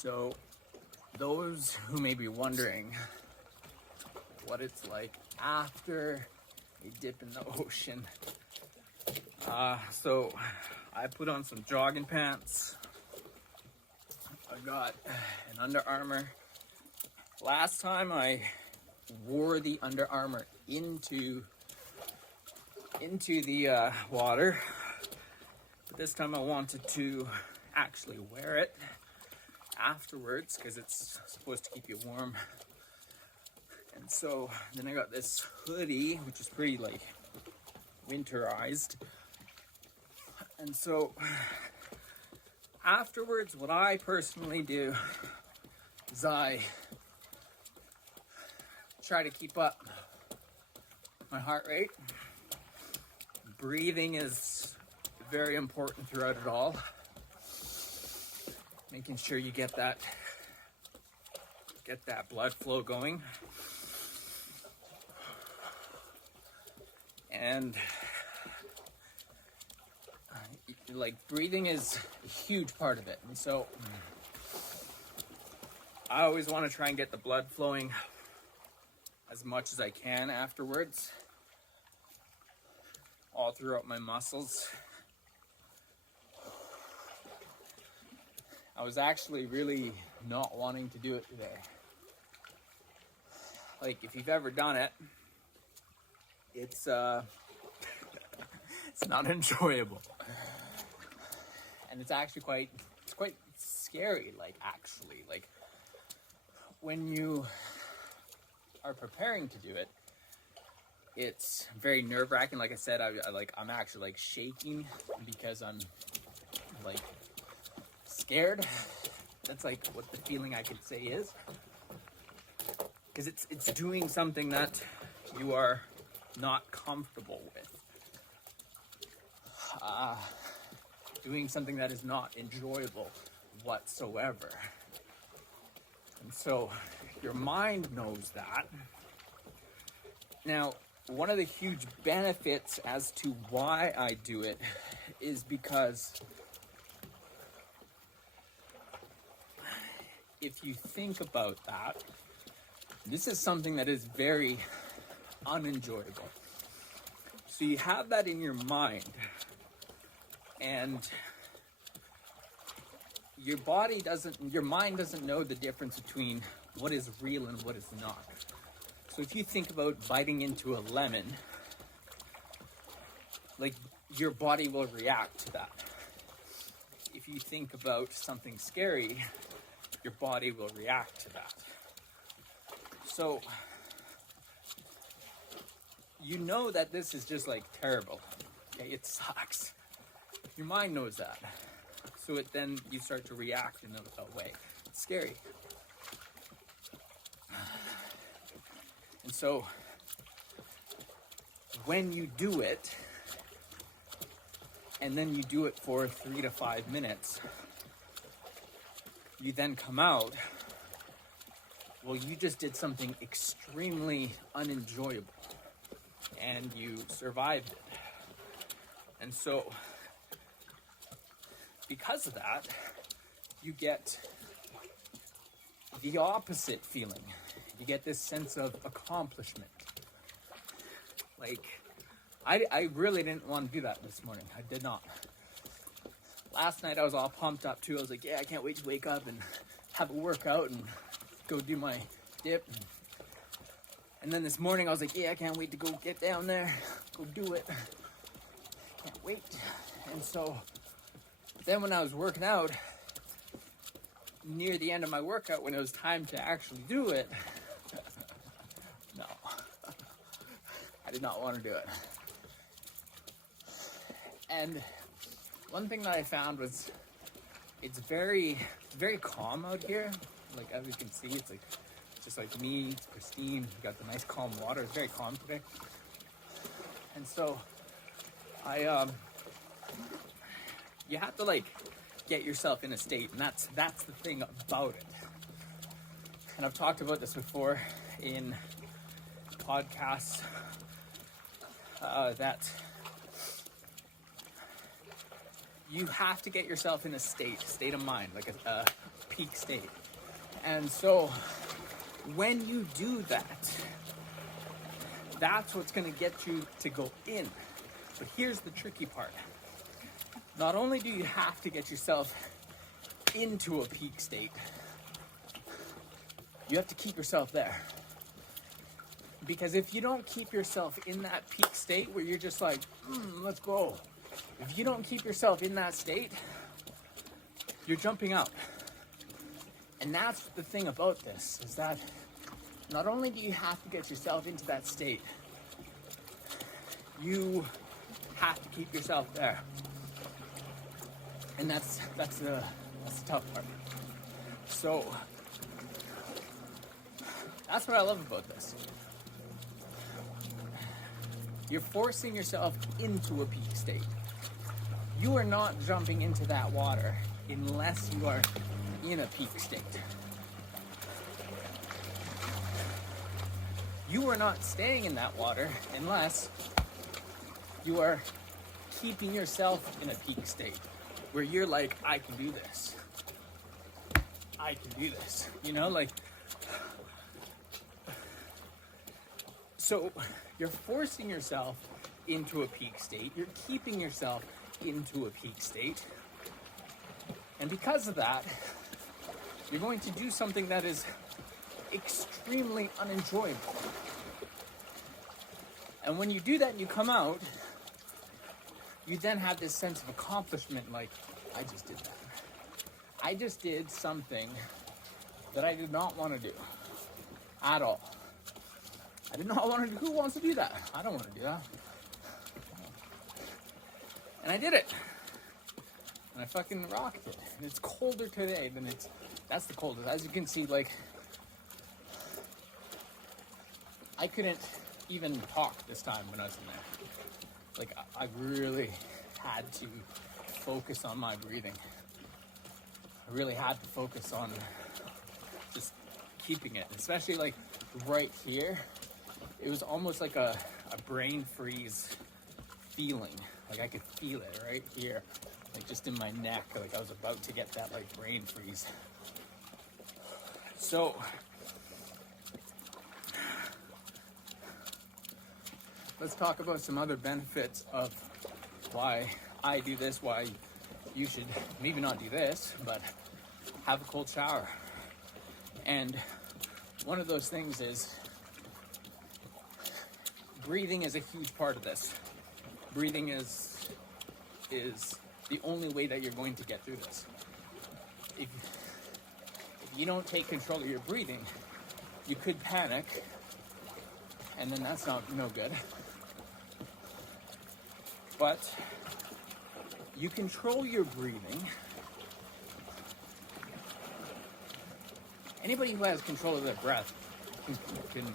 So, those who may be wondering what it's like after a dip in the ocean. So I put on some jogging pants. I got an Under Armour. Last time I wore the Under Armour into the water, but this time I wanted to actually wear it afterwards because it's supposed to keep you warm. And so then I got this hoodie, which is pretty like winterized. And so afterwards, what I personally do is I try to keep up my heart rate. Breathing is very important throughout it all. Making sure you get that blood flow going. And like breathing is a huge part of it. And so I always want to try and get the blood flowing as much as I can afterwards, all throughout my muscles. I was actually really not wanting to do it today. Like, if you've ever done it, it's it's not enjoyable. And it's actually quite scary, like, actually. Like, when you are preparing to do it, it's very nerve-wracking. Like I said, I'm actually like shaking because I'm like scared. That's like what the feeling I could say is, because it's doing something that you are not comfortable with, doing something that is not enjoyable whatsoever. And so your mind knows that. Now, one of the huge benefits as to why I do it is because if you think about that, this is something that is very unenjoyable. So you have that in your mind, and your mind doesn't know the difference between what is real and what is not. So if you think about biting into a lemon, like, your body will react to that. If you think about something scary, your body will react to that. So you know that this is just like terrible. Okay, it sucks. Your mind knows that. So then you start to react in a way. It's scary. And so when you do it, and then you do it for 3 to 5 minutes, you then come out, well, you just did something extremely unenjoyable, and you survived it. And so because of that, you get the opposite feeling. You get this sense of accomplishment. Like, I really didn't want to do that this morning. I did not. Last night I was all pumped up too. I was like, yeah, I can't wait to wake up and have a workout and go do my dip. And then this morning I was like, yeah, I can't wait to go get down there, go do it. Can't wait. And so then when I was working out, near the end of my workout, when it was time to actually do it, no, I did not want to do it. And one thing that I found was it's very calm out here. Like, as you can see, it's like just like me. It's pristine. We got the nice calm water. It's very calm today. And so you have to like get yourself in a state, and that's the thing about it. And I've talked about this before in podcasts, that you have to get yourself in a state of mind, like a peak state. And so when you do that, that's what's going to get you to go in. But here's the tricky part. Not only do you have to get yourself into a peak state, you have to keep yourself there. Because if you don't keep yourself in that peak state where you're just like, let's go. If you don't keep yourself in that state, you're jumping out. And that's the thing about this, is that not only do you have to get yourself into that state, you have to keep yourself there. And that's the tough part. So that's what I love about this. You're forcing yourself into a peak state. You are not jumping into that water unless you are in a peak state. You are not staying in that water unless you are keeping yourself in a peak state where you're like, I can do this. I can do this. You know, like, so you're forcing yourself into a peak state. You're keeping yourself into a peak state. And because of that, you're going to do something that is extremely unenjoyable. And when you do that and you come out, you then have this sense of accomplishment, like, I just did that. I just did something that I did not want to do at all. I did not want to do. Who wants to do that? I don't want to do that. And I did it. And I fucking rocked it. And it's colder today than that's the coldest. As you can see, like, I couldn't even talk this time when I was in there. Like, I really had to focus on my breathing. I really had to focus on just keeping it, especially like right here. It was almost like a brain freeze feeling. Like I could feel it right here, like just in my neck. Like I was about to get that like brain freeze. So let's talk about some other benefits of why I do this, why you should maybe not do this, but have a cold shower. And one of those things is breathing is a huge part of this. Breathing is the only way that you're going to get through this. If you don't take control of your breathing, you could panic, and then that's no good. But you control your breathing. Anybody who has control of their breath can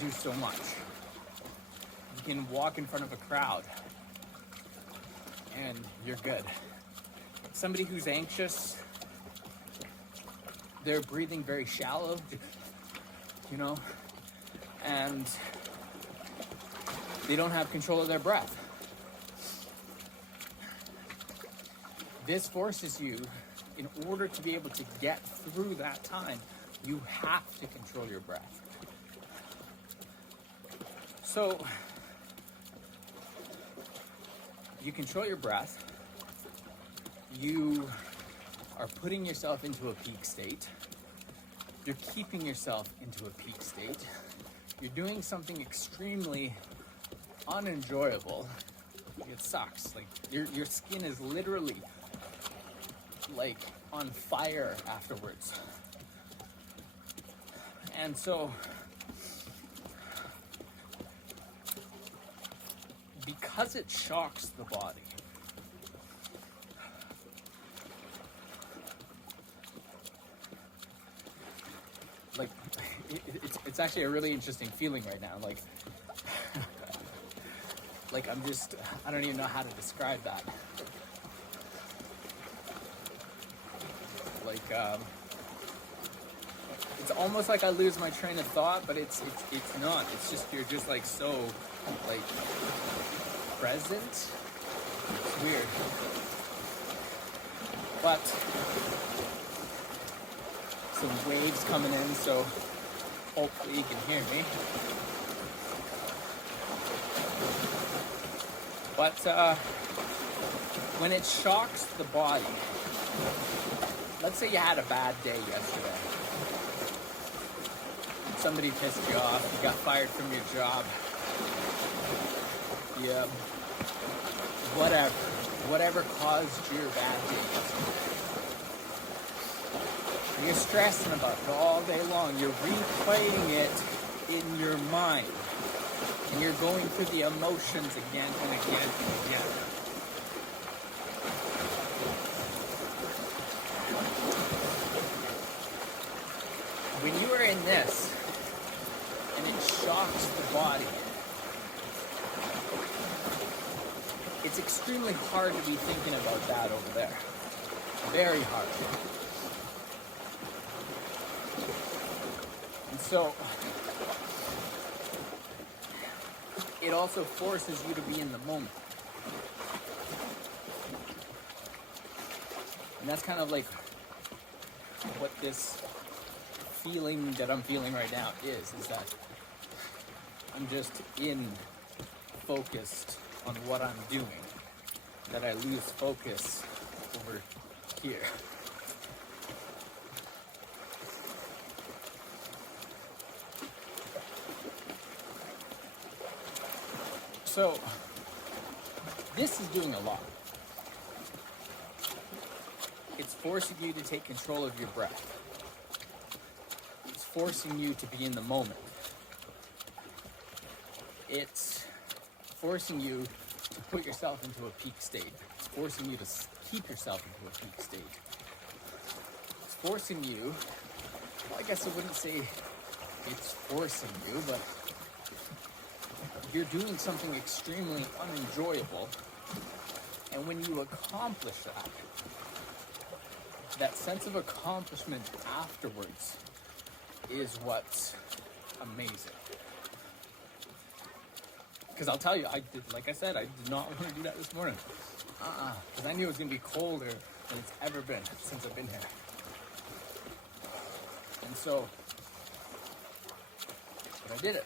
do so much. You can walk in front of a crowd and you're good. Somebody who's anxious, they're breathing very shallow, you know, and they don't have control of their breath. This forces you, in order to be able to get through that time, you have to control your breath. So, you control your breath, you are putting yourself into a peak state, you're keeping yourself into a peak state, you're doing something extremely unenjoyable. It sucks. Like your skin is literally like on fire afterwards. And so because it shocks the body, like it's actually a really interesting feeling right now. Like like I don't even know how to describe that. Like it's almost like I lose my train of thought, but it's not. It's just you're just like so like present, weird. But some waves coming in, so hopefully you can hear me. But when it shocks the body, let's say you had a bad day yesterday. Somebody pissed you off, you got fired from your job, whatever caused your bad day yesterday. You're stressing about it all day long. You're replaying it in your mind. And you're going through the emotions again and again and again. When you are in this, and it shocks the body, it's extremely hard to be thinking about that over there. Very hard. And so, it also forces you to be in the moment. And that's kind of like what this feeling that I'm feeling right now is that I'm just focused on what I'm doing, that I lose focus over here. So, this is doing a lot. It's forcing you to take control of your breath. It's forcing you to be in the moment. It's forcing you to put yourself into a peak state. It's forcing you to keep yourself into a peak state. It's forcing you, well, I guess I wouldn't say it's forcing you, but you're doing something extremely unenjoyable, and when you accomplish that sense of accomplishment afterwards is what's amazing. Because I'll tell you, like I said, I did not want to do that this morning. Because I knew it was going to be colder than it's ever been since I've been here. And so, but I did it.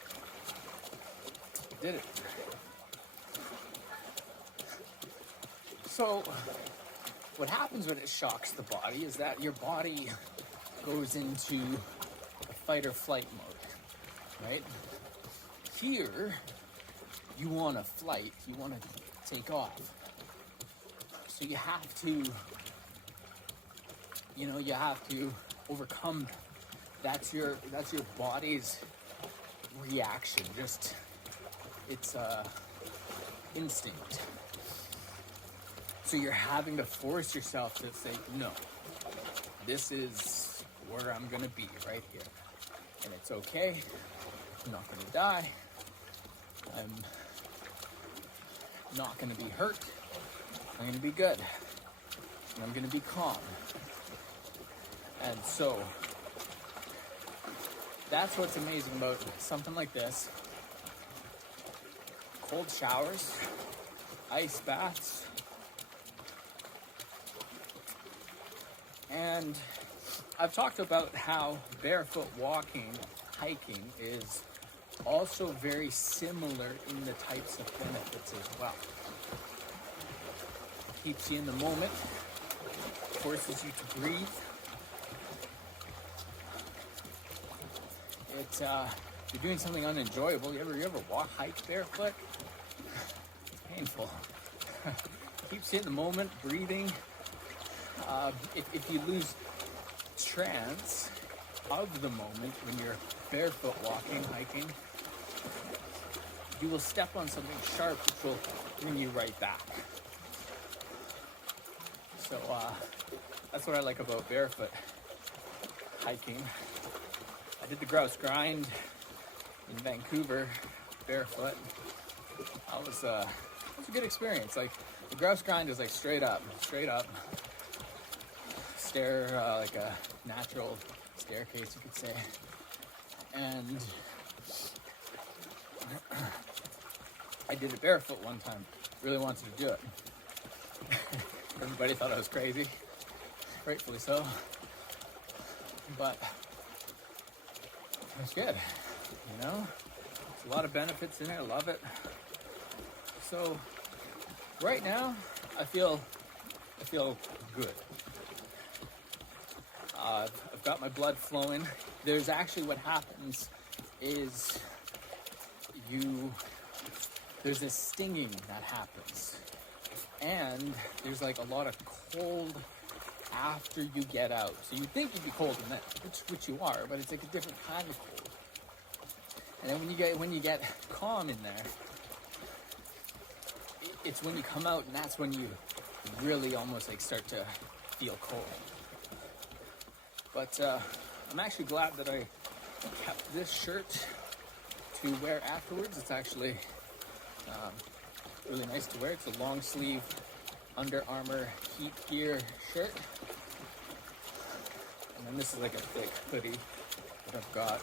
So, what happens when it shocks the body is that your body goes into a fight or flight mode, right? Here, you want to flight, you want to take off. So you have to, you have to overcome that. That's your body's reaction, just it's instinct. So you're having to force yourself to say, no, this is where I'm gonna be, right here. And it's okay, I'm not gonna die, I'm not gonna be hurt, I'm gonna be good, and I'm gonna be calm. And so, that's what's amazing about something like this. Cold showers, ice baths, and I've talked about how barefoot walking, hiking is also very similar in the types of benefits as well. It keeps you in the moment, forces you to breathe. You're doing something unenjoyable. You ever hike barefoot? It's painful. Keeps you in the moment, breathing. If you lose trance of the moment when you're barefoot walking, hiking, you will step on something sharp which will bring you right back. So that's what I like about barefoot hiking. I did the grouse grind in Vancouver barefoot. That was a good experience. Like, the grouse grind is like straight up stair, like a natural staircase, you could say. And I did it barefoot one time. Really wanted to do it. Everybody thought I was crazy, rightfully so. But it's good, you know? There's a lot of benefits in it, I love it. So right now, I feel good. I've got my blood flowing. There's actually, what happens is there's this stinging that happens. And there's like a lot of cold after you get out. So you think you'd be cold in there, which you are, but it's like a different kind of cold. And then when you get calm in there, it's when you come out, and that's when you really almost like start to feel cold. But I'm actually glad that I kept this shirt to wear afterwards. It's actually really nice to wear. It's a long sleeve Under Armour heat gear shirt. And then this is like a thick hoodie that I've got.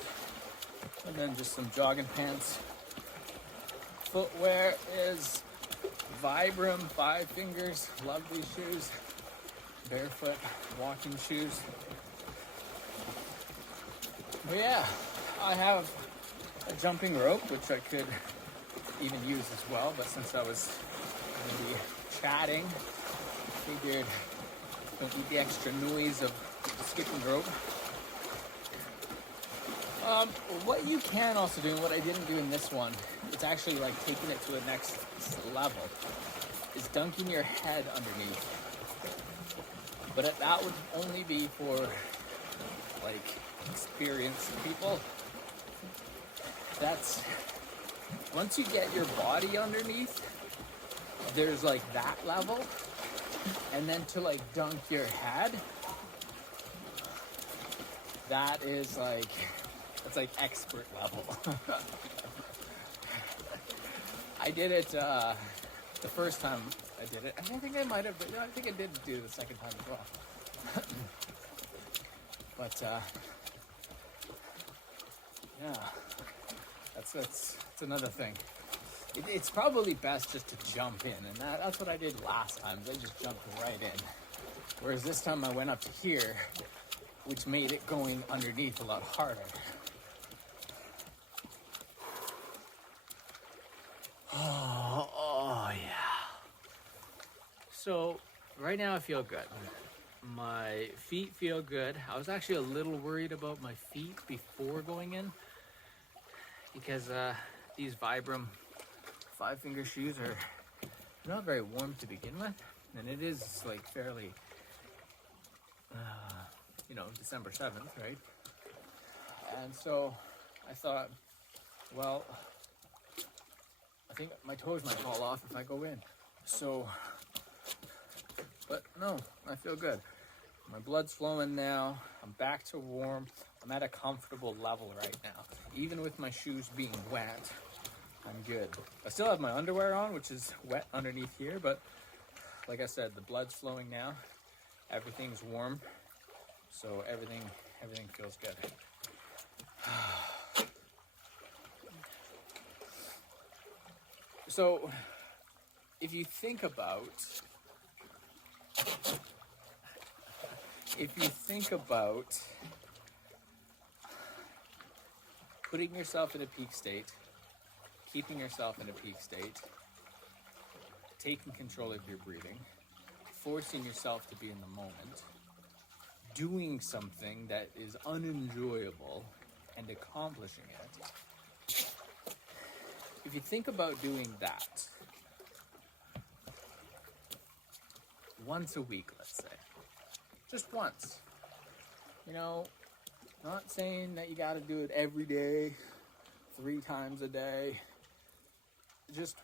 And then just some jogging pants. Footwear is Vibram 5 Fingers. Love these shoes. Barefoot walking shoes. But yeah, I have a jumping rope, which I could even use as well, but since I was going to be chatting, I figured don't need the extra noise of skipping rope. What you can also do, and what I didn't do in this one, it's actually like taking it to the next level, is dunking your head underneath. But that would only be for like experienced people. That's once you get your body underneath, there's like that level, and then to like dunk your head, that is like, it's like expert level. I did it the first time I did it, and I think I might have, I think I did do it the second time as well. But yeah, that's another thing. It's probably best just to jump in, and that's what I did last time. I just jumped right in. Whereas this time I went up to here, which made it going underneath a lot harder. Oh yeah. So right now I feel good. My feet feel good. I was actually a little worried about my feet before going in, because these Vibram 5 Finger shoes are not very warm to begin with, and it is like fairly, December 7th, right? And so I thought, well, I think my toes might fall off if I go in. So, but no, I feel good. My blood's flowing now. I'm back to warm. I'm at a comfortable level right now. Even with my shoes being wet, I'm good. I still have my underwear on, which is wet underneath here, but like I said, the blood's flowing now. Everything's warm, so everything feels good. So, if you think about putting yourself in a peak state, keeping yourself in a peak state, taking control of your breathing, forcing yourself to be in the moment, doing something that is unenjoyable and accomplishing it. If you think about doing that once a week, let's say, just once, not saying that you got to do it every day, 3 times a day, just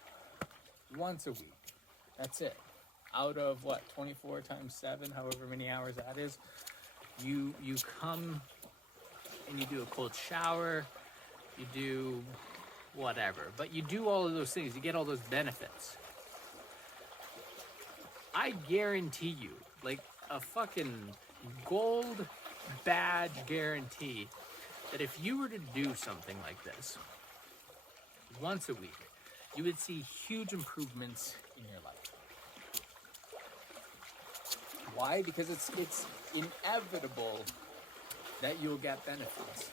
once a week. That's it. Out of 24 times 7, however many hours that is, you come and you do a cold shower, you do whatever, but you do all of those things, you get all those benefits. I guarantee you, like a fucking gold badge guarantee, that if you were to do something like this once a week, you would see huge improvements in your life. Why? Because it's inevitable that you'll get benefits.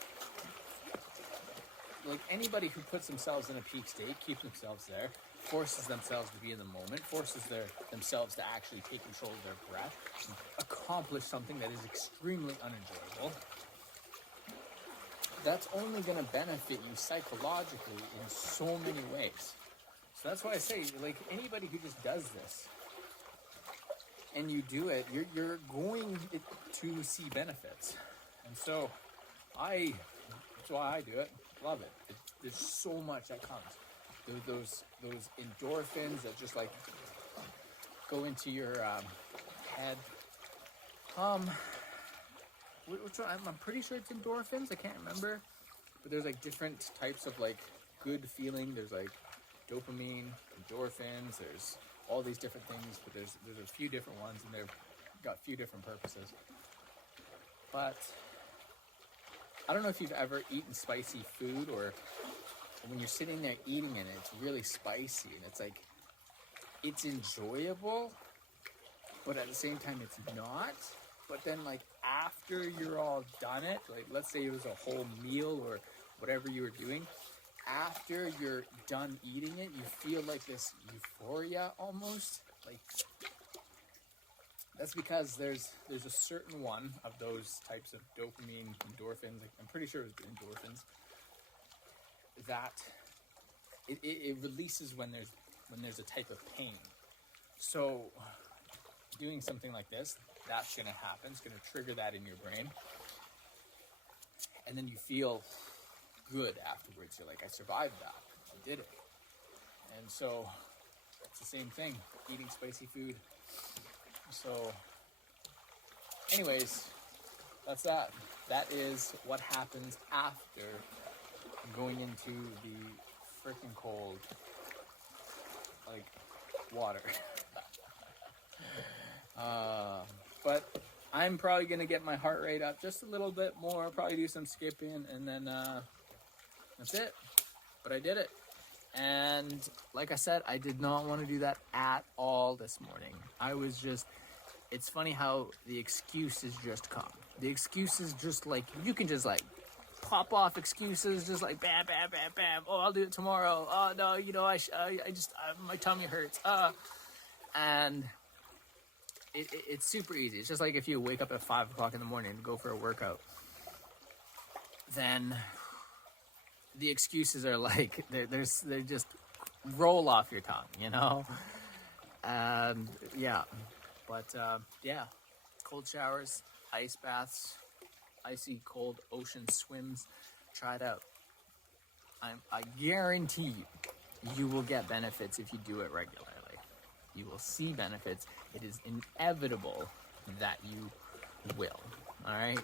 Like anybody who puts themselves in a peak state, keeps themselves there, forces themselves to be in the moment, forces themselves to actually take control of their breath, accomplish something that is extremely unenjoyable, that's only going to benefit you psychologically in so many ways. So that's why I say, like, anybody who just does this and you do it, you're going to see benefits. And so that's why I do it. Love it. There's so much that comes. Those endorphins that just like go into your head. Which one? I'm pretty sure it's endorphins. I can't remember. But there's like different types of like good feeling. There's like dopamine, endorphins. There's all these different things. But there's a few different ones, and they've got a few different purposes. But I don't know if you've ever eaten spicy food, or when you're sitting there eating it, it's really spicy, and it's like, it's enjoyable, but at the same time it's not. But then like after you're all done it, like let's say it was a whole meal or whatever you were doing, after you're done eating it, you feel like this euphoria almost. Like, that's because there's a certain one of those types of dopamine, endorphins, like I'm pretty sure it was endorphins, that it releases when there's a type of pain. So doing something like this, that's going to happen. It's going to trigger that in your brain. And then you feel good afterwards. You're like, I survived that. I did it. And so it's the same thing, eating spicy food. So anyways, that's that. That is what happens after going into the freaking cold, like, water. But I'm probably going to get my heart rate up just a little bit more, probably do some skipping, and then that's it. But I did it. And like I said, I did not want to do that at all this morning. I was just, it's funny how the excuses just come. The excuses just like, you can just like pop off excuses, just like bam, bam, bam, bam. Oh, I'll do it tomorrow. Oh, no, you know, I just, my tummy hurts. And it's super easy. It's just like if you wake up at 5 o'clock in the morning to go for a workout, then the excuses are like, they just roll off your tongue, you know? And yeah, but yeah, cold showers, ice baths, icy cold ocean swims, try it out. I guarantee you will get benefits if you do it regularly. You will see benefits. It is inevitable that you will. All right?